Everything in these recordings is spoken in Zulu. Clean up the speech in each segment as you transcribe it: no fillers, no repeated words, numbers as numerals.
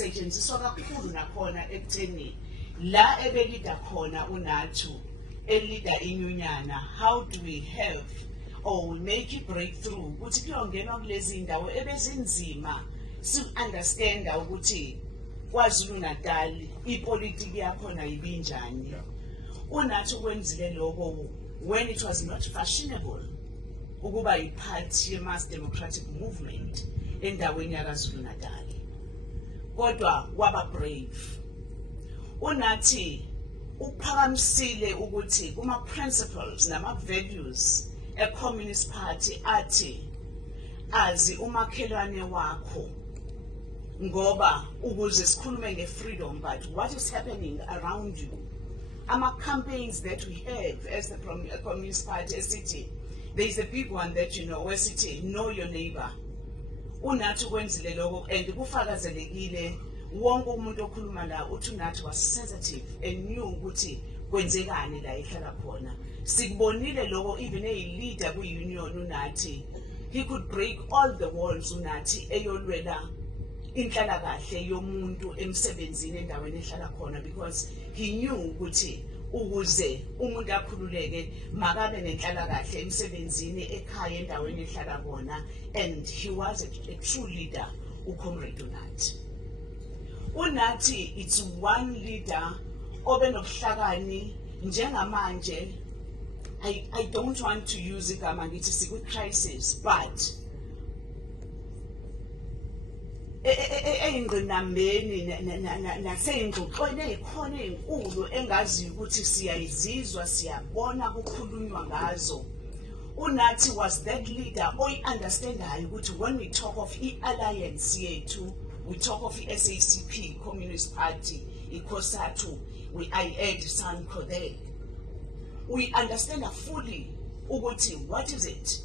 setshenziswa kakhulu nakhona ekutheni la ebelida khona uNathu elida inyunyana. How do we have or make a breakthrough ukuthi kuyongenwa kulezi indawo ebezinzima si understand ukuthi KwaZulu Natal ipolitiki yakhona ibinjani. uNathu kwenzile lokho when it was not fashionable ukuba yiphathi ye-mass democratic movement endaweni yaKwaZulu Natal. Kodwa waba brave. uNathi uphakamisile ukuthi kuma principles nama values e-Communist Party athi azi umakhelwane wakho ngoba ukuze sikhulume nge-freedom, but what is happening around you. Ama campaigns that we have as the Communist Party city, there is a big one that you know, where city, know your neighbor. uNathu kwenzile lokho and kufakazelekile wonke umuntu okhuluma la uthi uNathu was sensitive and knew ukuthi kwenzekani la ehlala khona. Sikubonile lokho even a leader ku-union uNathi, he could break all the walls uNathi eyolwela inhlalakahle yomuntu emsebenzini endaweni ehlala khona, because he knew ukuthi ukuze umuntu akhululeke makabe nenhlalakahle emsebenzini ekhaya endaweni ehlala khona, and he was a true leader uComrade uNathi. uNathi it's one leader obenobuhlakani njengamanje. I don't want to use igama ngithi sikwi-crisis, but eyingqinambeni naseyingxoxweni eyikhona eyinkulu engaziyo ukuthi siyayizizwa siyabona kukhulunywa ngazo. uNathi was that leader oyi-understandayo ukuthi when we talk of i-alliance yethu, we talk of i-SACP, Communist Party, iCOSATU, I add SANCO there. We understand fully ukuthi what is it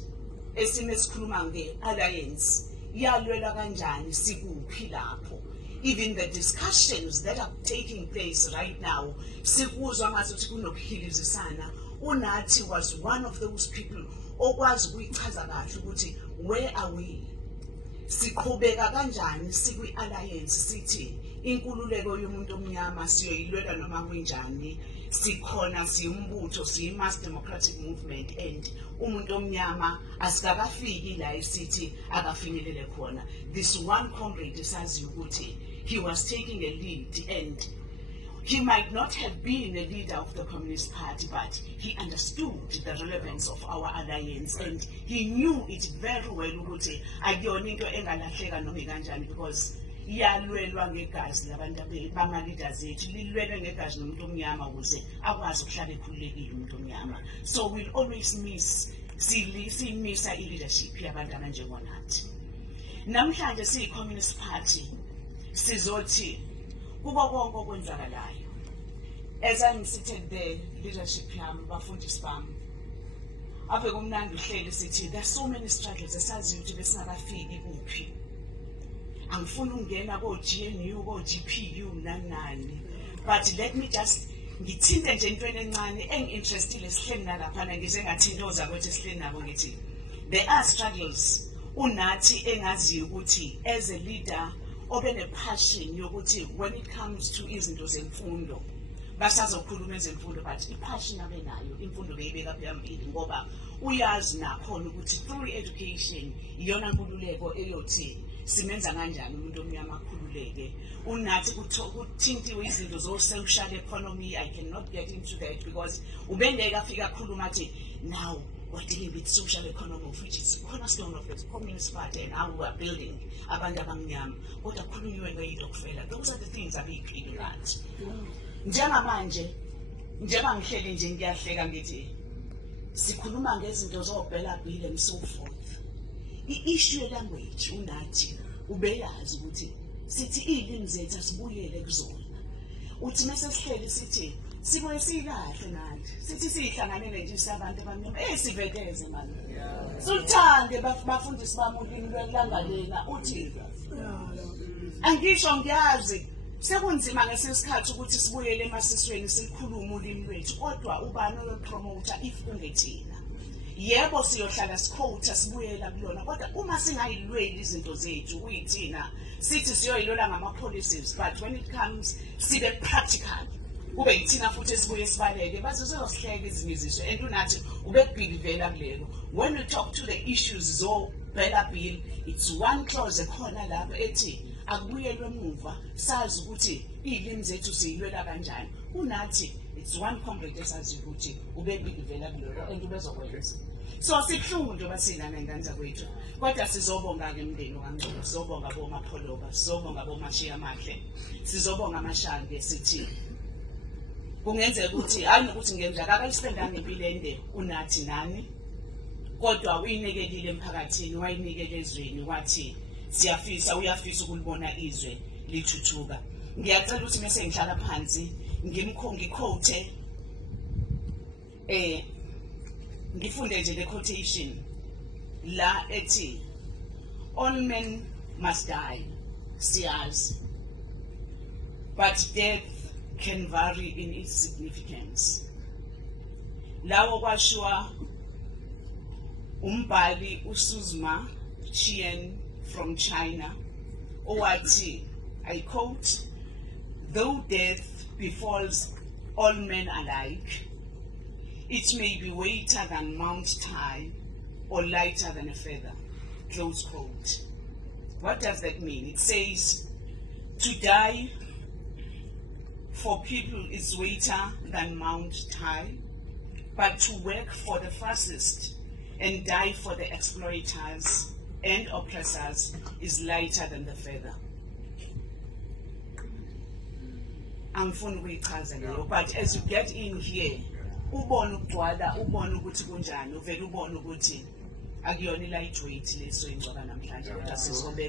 esimesikhuluma nge-alliance yalwela kanjani sikuphi lapho. Even the discussions that are taking place right now, sikuzwa ngazuthi kunokuhilizisana. uNathi was one of those people okwazi ukuyichaza kahle ukuthi where are we, siqhubeka kanjani sikwi-alliance sithi inkululeko yomuntu omnyama siyoyilwela noma kunjani, sikhona siyimbutho siyi-mass democratic movement, and umuntu omnyama asikakafiki la isithi akafinyelele khona. This one comrade sazi ukuthi he was taking a lead, and he might not have been a leader of the Communist Party, but he understood the relevance of our alliance, and he knew it very well ukuthi akuyona into engalahleka noma kanjani, because iyalwelwa ngegazi labantu bama-leaders ethu, lilwelwe ngegazi nomuntu omnyama ukuze akwazi ukuhlala ekhululekile umuntu omnyama. So we'll always siyimisa i-leadership yabantu abanjengoNathi. Namhlanje siyi-Communist Party sizothi kubo konke okwenzakalayo, as I'm seated there, leadership yami, bafundisi bami, aphe kumnandi uhleli sithi there's so many struggles esaziyo ukuthi besingakafiki kuphi. Angifuni ukungena ko-GNU ko-GPU nani, but let me just ngithinte nje entweni encane engi-interestile sihleli nalaphana ngize ngathintoza ukuthi sihleli nabo ngithi there are struggles uNathi engaziyo ukuthi as a leader obene-passion yokuthi when it comes to izinto zemfundo basazokhuluma ezemfundo, but i-passion abenayo imfundo beyibeka phambili ngoba uyazi nakhona ukuthi through education iyona nkululeko eyothi simenza kanjani umuntu omnyama akhululeke. uNathi kuthintiwe izinto zo-social economy. I cannot get into that because ubengeke afike akhuluma athi now we're dealing with social economy, of which is the cornerstone of the Communist Party and how we are building abantu abamnyama. Kodwa kukhulunywe ngeyitokufela. Those are the things abeyiphile ngathi. Njengamanje njengoba ngihleli nje ngiyahleka ngithi sikhuluma ngezinto zobhela bill and so forth. I-issue ye-language uNathi ubeyazi ukuthi sithi iy'limi zethu asibuyele kuzona. Uthi mase sihleli sithi sibuye siyikahle nathi, sithi siyihlanganele nje sabantu abamnyama siveteze manje. Sulthande bafundisi bami ulimi lwelangalela uthi angisho ngiyazi sekunzima ngesikhathi ukuthi sibuyele emasisweni silikhuluma ulimi lwethu, kodwa ubani oyopromoter if kungethina. yebo siyohlala sikhotha sibuyela kulona kodwa uma singayilweli izinto zethu kuyithina sithi siyoyilola ngama-policies but when it comes sibe practical kube yithina futhi esibuye sibaleke bazozosihleka ezinye izizwe and unathi ubekubhilivela kulelo. When we talk to the issues zo-Bella Bill, it's one clause ekhona lapho ethi akubuyelwe emuva sazi ukuthi iy'limi zethu siyilwela kanjani. Unathi it's one comrade esazi ukuthi ubekubhilivela kulelo and ubezokwenza. So sibuhlungu nje basilana ingane zakwethu kodwa sizobonga-ke mndeni kaNgcobo, sizobonga boMapholoba, sizobonga boMashiya Amahle, sizobonga aMashange sithi kungenzeka ukuthi hayi nokuthi ngenzeka akayisipendanga impilo ende unathi nani kodwa uyinikelile emphakathini, wayinikele ezweni wathi uyafisa ukulibona izwe lithuthuka. Ngiyacela ukuthi mase ngihlala phansi ngikhothe ngifunde nje le quotation la ethi all men must die, siyazi, but death can vary in its significance. Lawo kwashiwa umbhali uSuzma Qian from China owathi, I quote, though death befalls all men alike, it may be weightier than Mount Tai or lighter than a feather, close quote. What does that mean? It says to die for people is weightier than Mount Tai, but to work for the fascist and die for the exploiters and oppressors is lighter than the feather. Angifuni ukuyichaza leyo, but as you get in here, ubone ukugcwala, ubone ukuthi kunjani, uvele ubone ukuthi akuyona i-lightweight leso ingcwaba namhlanje kodwa sizobe